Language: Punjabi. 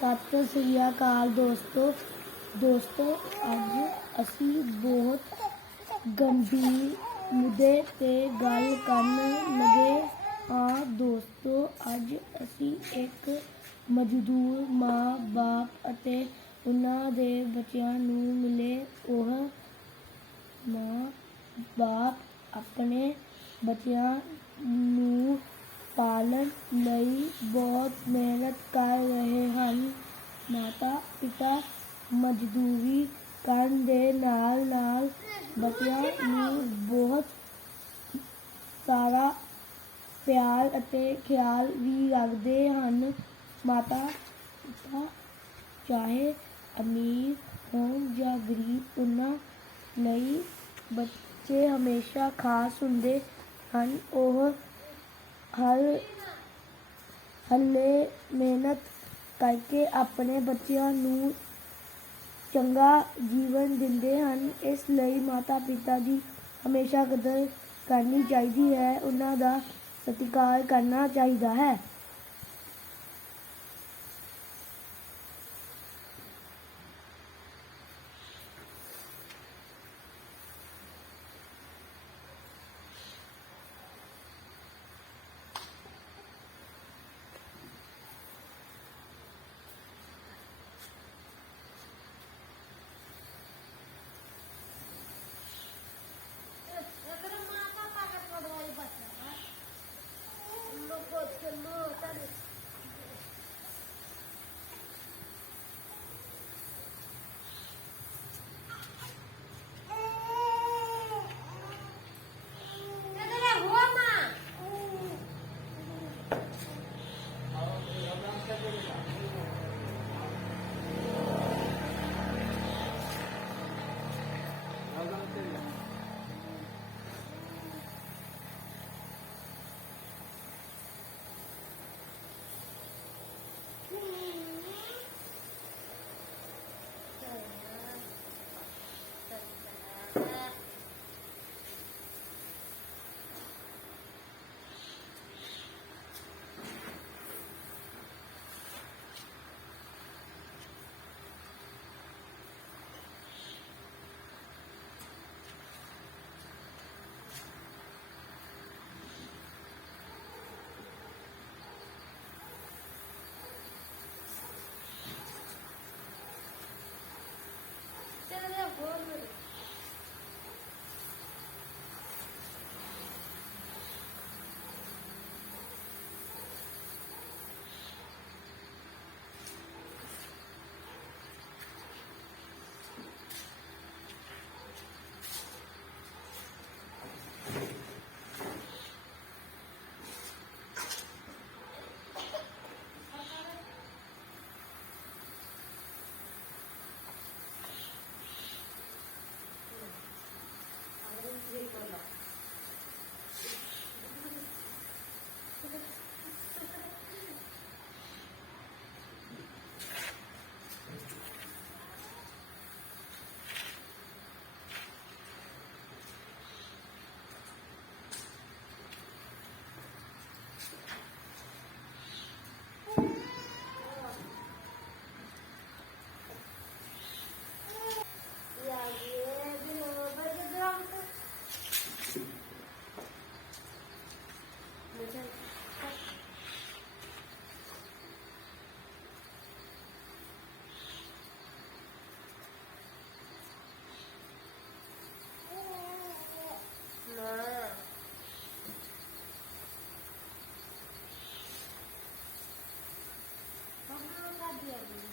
ਸਤਿ ਸ੍ਰੀ ਅਕਾਲ ਦੋਸਤੋ। ਦੋਸਤੋ, ਅੱਜ ਅਸੀਂ ਬਹੁਤ ਗੰਭੀਰ ਮੁੱਦੇ ਤੇ ਗੱਲ ਕਰਨ ਲੱਗੇ ਹਾਂ। ਦੋਸਤੋ, ਅੱਜ ਅਸੀਂ ਇੱਕ ਮਜ਼ਦੂਰ ਮਾਂ-ਬਾਪ ਅਤੇ ਉਹਨਾਂ ਦੇ ਬੱਚਿਆਂ ਨੂੰ ਮਿਲੇ ਉਹ ਮਾਂ ਬਾਪ ਆਪਣੇ ਬੱਚਿਆਂ ਪਾਲਣ ਲਈ ਬਹੁਤ ਮਿਹਨਤ ਕਰ ਰਹੇ ਹਨ। ਮਾਤਾ ਪਿਤਾ ਮਜ਼ਦੂਰੀ ਕਰਨ ਦੇ ਨਾਲ ਨਾਲ ਬੱਚਿਆਂ ਨੂੰ ਬਹੁਤ ਸਾਰਾ ਪਿਆਰ ਅਤੇ ਖਿਆਲ ਵੀ ਰੱਖਦੇ ਹਨ। ਮਾਤਾ ਪਿਤਾ ਚਾਹੇ ਅਮੀਰ ਹੋਣ ਜਾਂ ਗਰੀਬ, ਉਹਨਾਂ ਲਈ ਬੱਚੇ ਹਮੇਸ਼ਾ ਖਾਸ ਹੁੰਦੇ ਹਨ। ਉਹ ਹਰ ਹੱਲੇ ਮਿਹਨਤ ਕਰਕੇ ਆਪਣੇ ਬੱਚਿਆਂ ਨੂੰ ਚੰਗਾ ਜੀਵਨ ਦਿੰਦੇ ਹਨ। ਇਸ ਲਈ ਮਾਤਾ ਪਿਤਾ ਦੀ ਹਮੇਸ਼ਾ ਕਦਰ ਕਰਨੀ ਚਾਹੀਦੀ ਹੈ। ਉਹਨਾਂ ਦਾ ਸਤਿਕਾਰ ਕਰਨਾ ਚਾਹੀਦਾ ਹੈ। piernas.